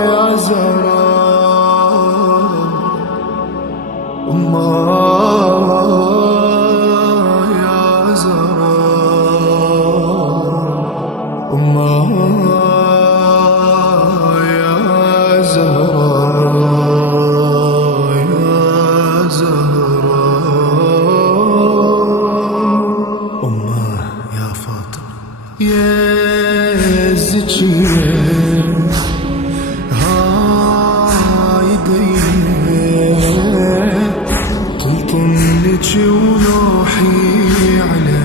يا زهراء يا زهراء يا زهراء يا زهراء يا فاطمة يا زكية هاي ضيّة تلطم لك وروحي على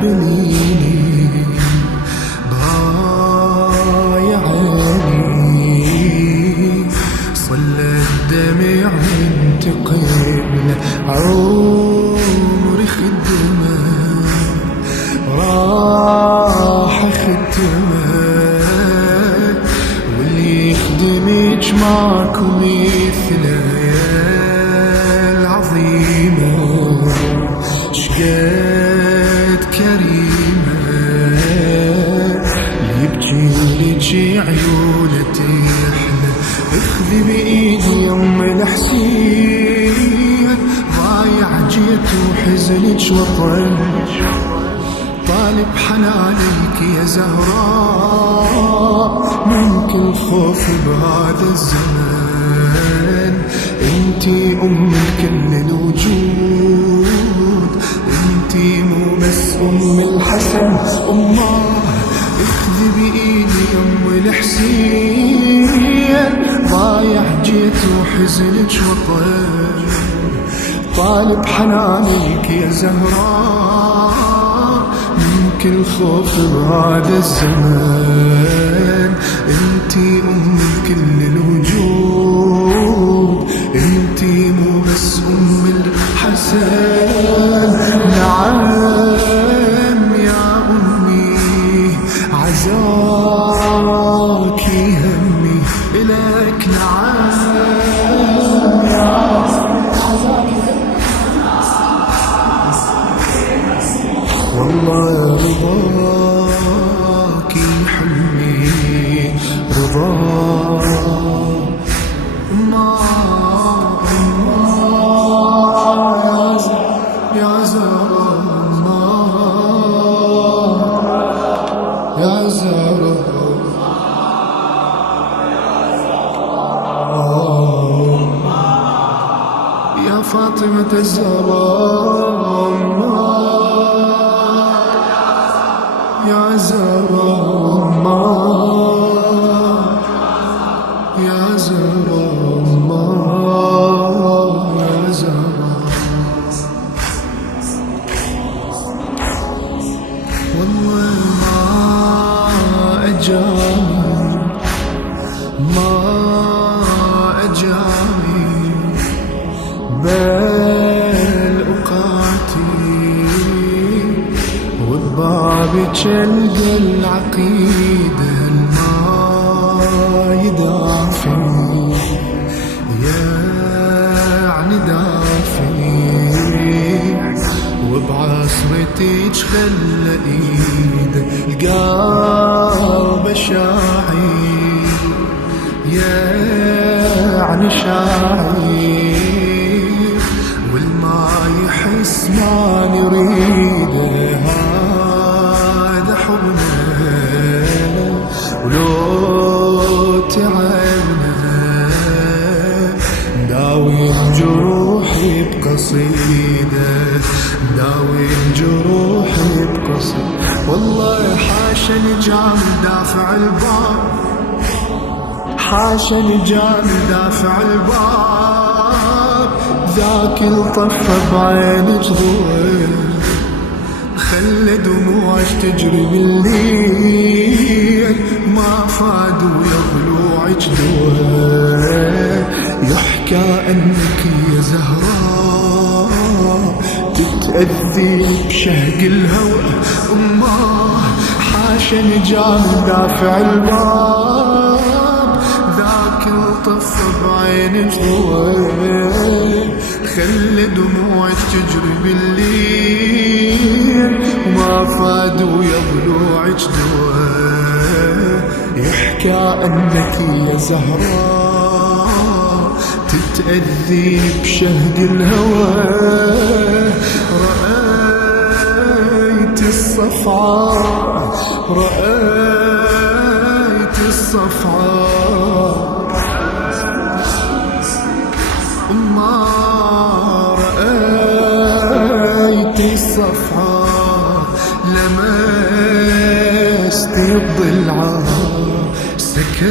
تقبليني ضايعاني صلى الدمع ينتقل عمري خدمه راح اختمه واللي يخدمك ماكو مثله يا العظيمة شقد كريمة يبكي لك عيونه تحلى اخذي بايدي يم الحسين ضايع جيت وحزنك وطن طالب حنانك يا زهراء من كل خوف بهذا الزمان انتي ام كل الوجود انتي مو بس ام الحسن اخذي بايدي ام الحسين ضايع جيت وحزنك وطن طالب حنانك يا زهراء كل خوف بهذا الزمان انتي ام كل الوجود انتي مو بس ام الحسن نعم يا امي عزاكي همي الك نعم يا والله رضاكي حلمي رضاك يا زهراء يا زهراء يا فاطمة الزهراء يا زهراء يا زهراء يا زهراء والله ما أجاني بل أقاتل وبابك القى العقيدة الما يدافي يعني دافي وبعصرتك خلى ايده القلب شاعي يعني شاعي والما يحس ما نريده هذا حبنا ولو تعبنا داوي جروحي بقصيدة داوي جروحي بقصيدة والله حاشا نجام دافع الباب حاشا نجام دافع الباب ذاك الطفة بعينك ضوء خلى دموعك تجري بالليل ما فاد ويا ضلوعك دواء يحكى انك يا زهراء تتأذي بشهق الهوى حاشا نجام دافع الباب ذاك الطف بعينك ضوء خلى دموعك تجري بالليل وما فاد ويا ضلوعك دمعك دواء يحكى عنك يا زهراء تتأذي بشهد الهوى. رأيت الصفعاء رأيت الصفعاء ما رأيت الصفعاء لمست الضلعة سكت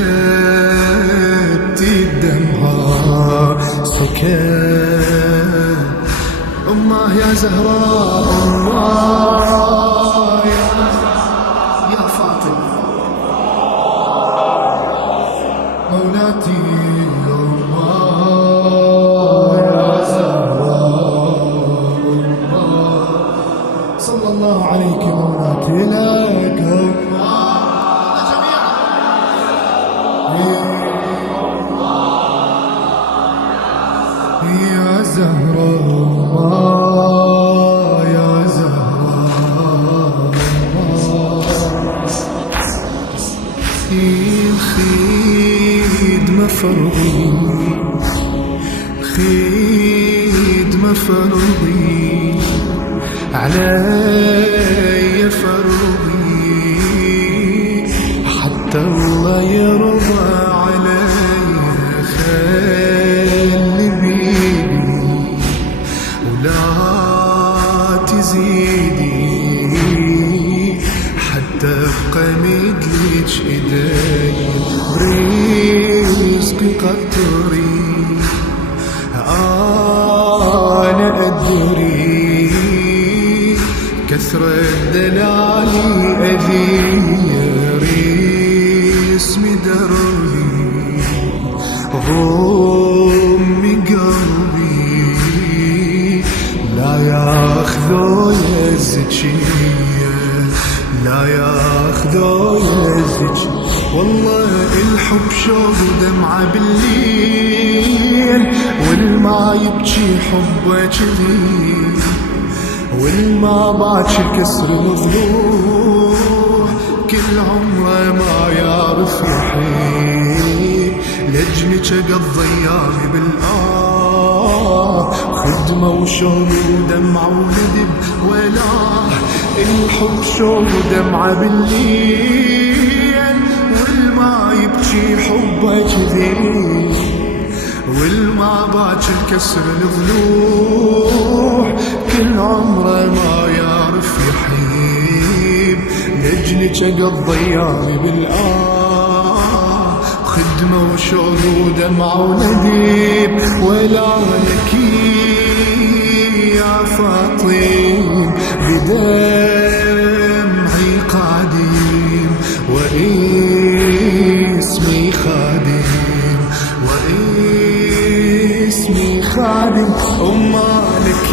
الدمعة سكت. أمه يا زهراء أمه يا فاطمة مولاتي أمه يا زهراء أمه صلى الله عليك مولاتي لك يا زهراء يا زهراء. الخدمة فرضي خدمة فرضي علي فرضي حتى الله يرضى علي. خلي بيدي ولا تزيدي حتى ابقى مدلج ايدي. رزقي قطري انا ادري كثرة دلالي اذي اسمي دربي ضمي قلبي لا ياخذوا يزكية لا ياخذوا يزكية. والله الحب شوق ودمعة بالليل والما يبكي حبه كذي والما باكر كسر مظلوم كل عمره ما يعرف يحيي. لجلك قضى ايامي بالآه خدمة وشوق ودمعة وندب ولا الحب شوق ودمعة بالليل والما يبكي حبه كذي والما باكر كسر الضلوع كل عمره ما يعرف يحيب. لجلك قضى ايامي بالآه خدمة وشوق ودمعة ونديب ولا لك يا فاطم بدمعي قادم واسمي خادم واسمي خادم. أما لك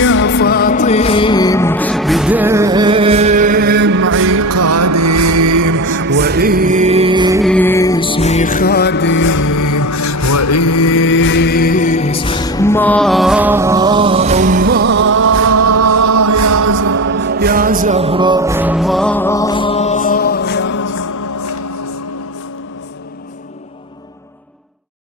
يا فاطم بدمعي قادم واسمي خادم واسم ما